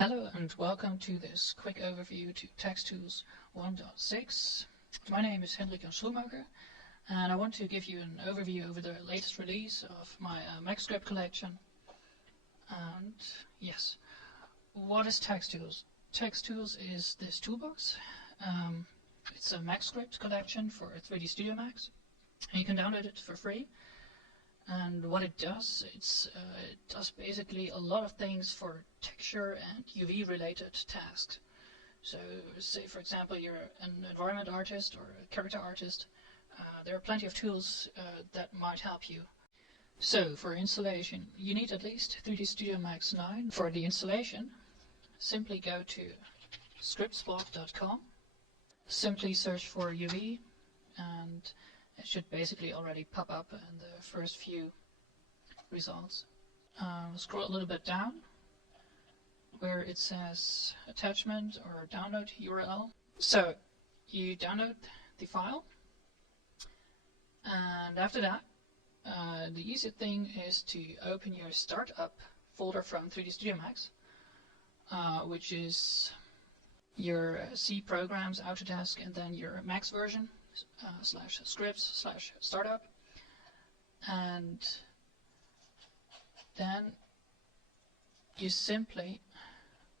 Hello and welcome to this quick overview to texTools 1.6. My name is Hendrik Jan Schoenmaker and I want to give you an overview over the latest release of my maxscript collection. And yes, what is texTools? texTools is this toolbox. It's a maxscript collection for 3D Studio Max. And you can download it for free. And what it does, it does basically a lot of things for texture and UV related tasks. So say for example you're an environment artist or a character artist, there are plenty of tools that might help you. So for installation you need at least 3D Studio Max 9. For the installation, simply go to scriptsblock.com, simply search for UV and it should basically already pop up in the first few results. Scroll a little bit down where it says attachment or download URL. So you download the file, and after that the easy thing is to open your startup folder from 3D Studio Max, which is your C programs, Autodesk, and then your Max version. /scripts/startup, and then you simply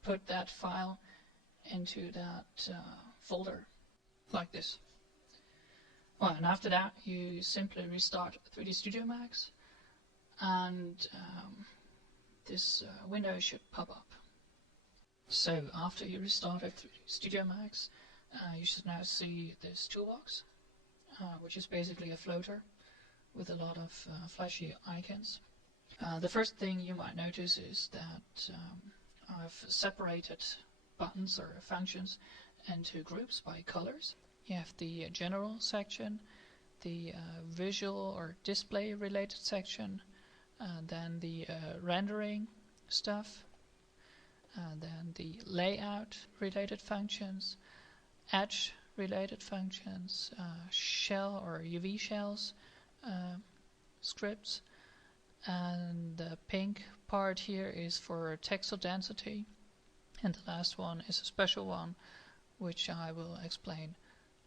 put that file into that folder like this. Well, and after that you simply restart 3D Studio Max and this window should pop up. So after you restarted 3D Studio Max, you should now see this toolbox, which is basically a floater with a lot of flashy icons. The first thing you might notice is that I've separated buttons or functions into groups by colors. You have the general section, the visual or display related section, then the rendering stuff, then the layout related functions, edge related functions, shell or UV shells scripts, and the pink part here is for textile density, and the last one is a special one which I will explain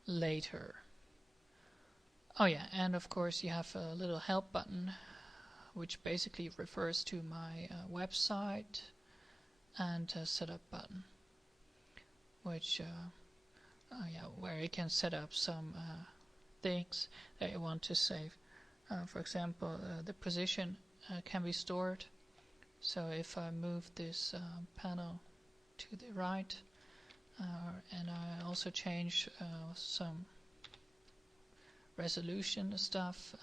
later. Oh yeah, and of course you have a little help button which basically refers to my website, and a setup button which where you can set up some things that you want to save. For example, the position can be stored. So if I move this panel to the right, and I also change some resolution stuff,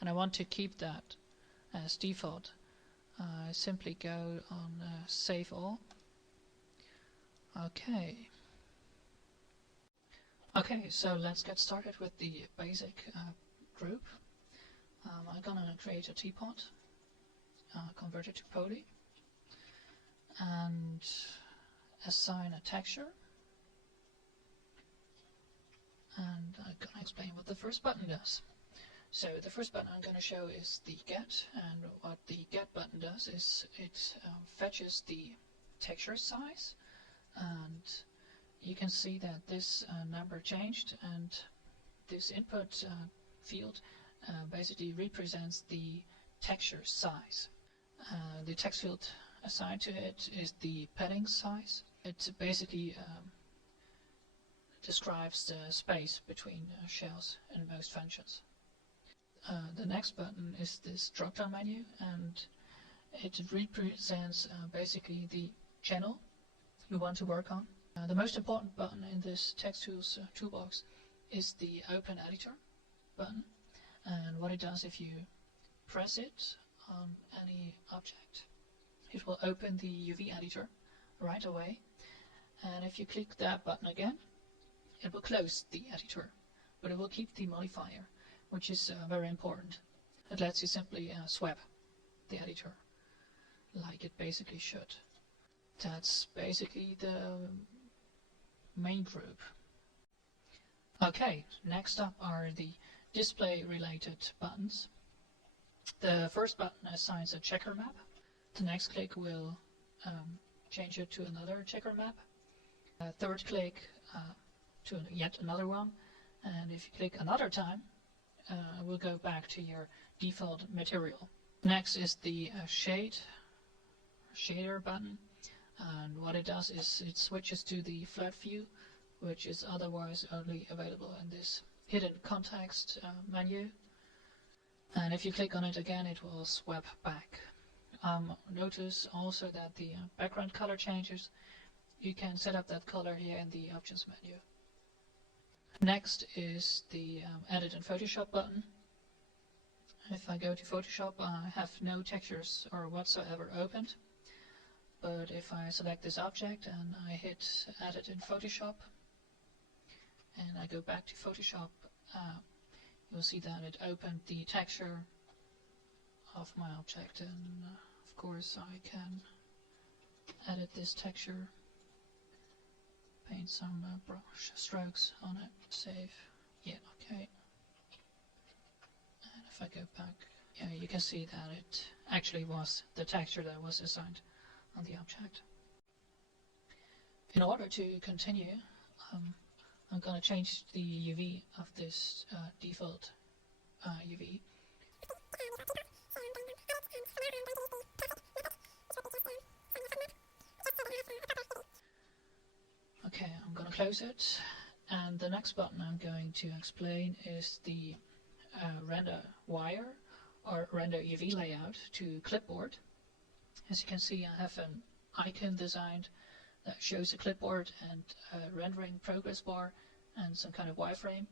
and I want to keep that as default, I simply go on Save All. Okay, so let's get started with the basic group. I'm gonna create a teapot, convert it to poly, and assign a texture. And I'm gonna explain what the first button does. So the first button I'm gonna show is the get, and what the get button does is it fetches the texture size, and you can see that this number changed, and this input field basically represents the texture size. The text field assigned to it is the padding size. It basically describes the space between shells in most functions. The next button is this drop-down menu, and it represents basically the channel you want to work on. The most important button in this texTools toolbox is the Open Editor button, and what it does, if you press it on any object, it will open the UV editor right away, and if you click that button again, it will close the editor, but it will keep the modifier, which is very important. It lets you simply swap the editor like it basically should. That's basically the main group. Okay, next up are the display related buttons. The first button assigns a checker map. The next click will change it to another checker map. Third click to yet another one, and if you click another time, we'll go back to your default material. Next is the shader button, and what it does is it switches to the flat view, which is otherwise only available in this hidden context menu. And if you click on it again, it will swap back. Notice also that the background color changes. You can set up that color here in the options menu. Next is the Edit in Photoshop button. If I go to Photoshop, I have no textures or whatsoever opened. But if I select this object and I hit Edit in Photoshop, and I go back to Photoshop, you'll see that it opened the texture of my object, and of course I can edit this texture, paint some brush strokes on it, save, yeah, okay. And if I go back, you can see that it actually was the texture that was assigned on the object. In order to continue, I'm going to change the UV of this default UV. Okay, I'm going to close it, and the next button I'm going to explain is the render wire or render UV layout to clipboard. As you can see, I have an icon designed that shows a clipboard and a rendering progress bar and some kind of wireframe.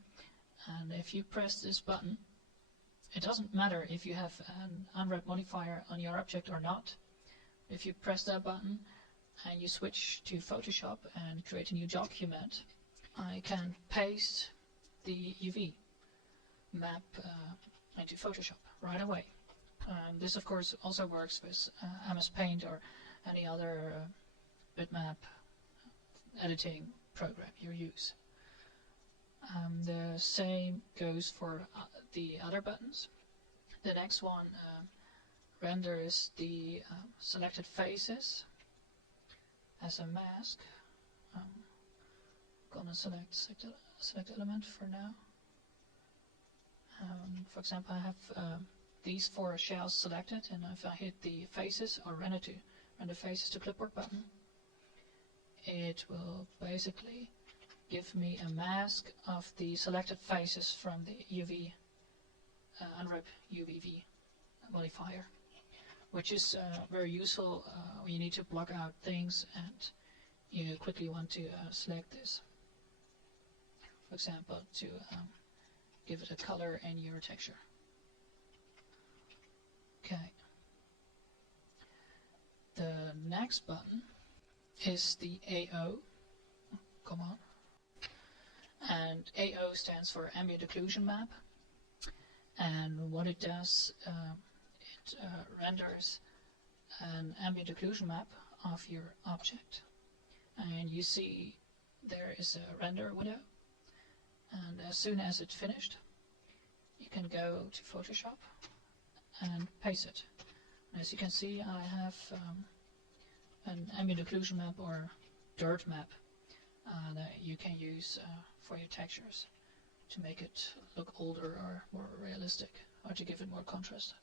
And if you press this button, it doesn't matter if you have an unwrap modifier on your object or not. If you press that button and you switch to Photoshop and create a new document, I can paste the UV map into Photoshop right away. This of course also works with MS Paint or any other bitmap editing program you use. The same goes for the other buttons. The next one renders the selected faces as a mask. I'm gonna select element for now. For example, I have these 4 shells selected, and if I hit the faces or render faces to clipboard button, it will basically give me a mask of the selected faces from the UV unwrap UVV modifier, which is very useful when you need to block out things and you quickly want to select this, for example, to give it a color in your texture. Okay. The next button is the AO. Come on. And AO stands for Ambient Occlusion Map. And what it does, it renders an ambient occlusion map of your object. And you see there is a render window. And as soon as it's finished, you can go to Photoshop and paste it. And as you can see, I have an ambient occlusion map or dirt map that you can use for your textures to make it look older or more realistic, or to give it more contrast.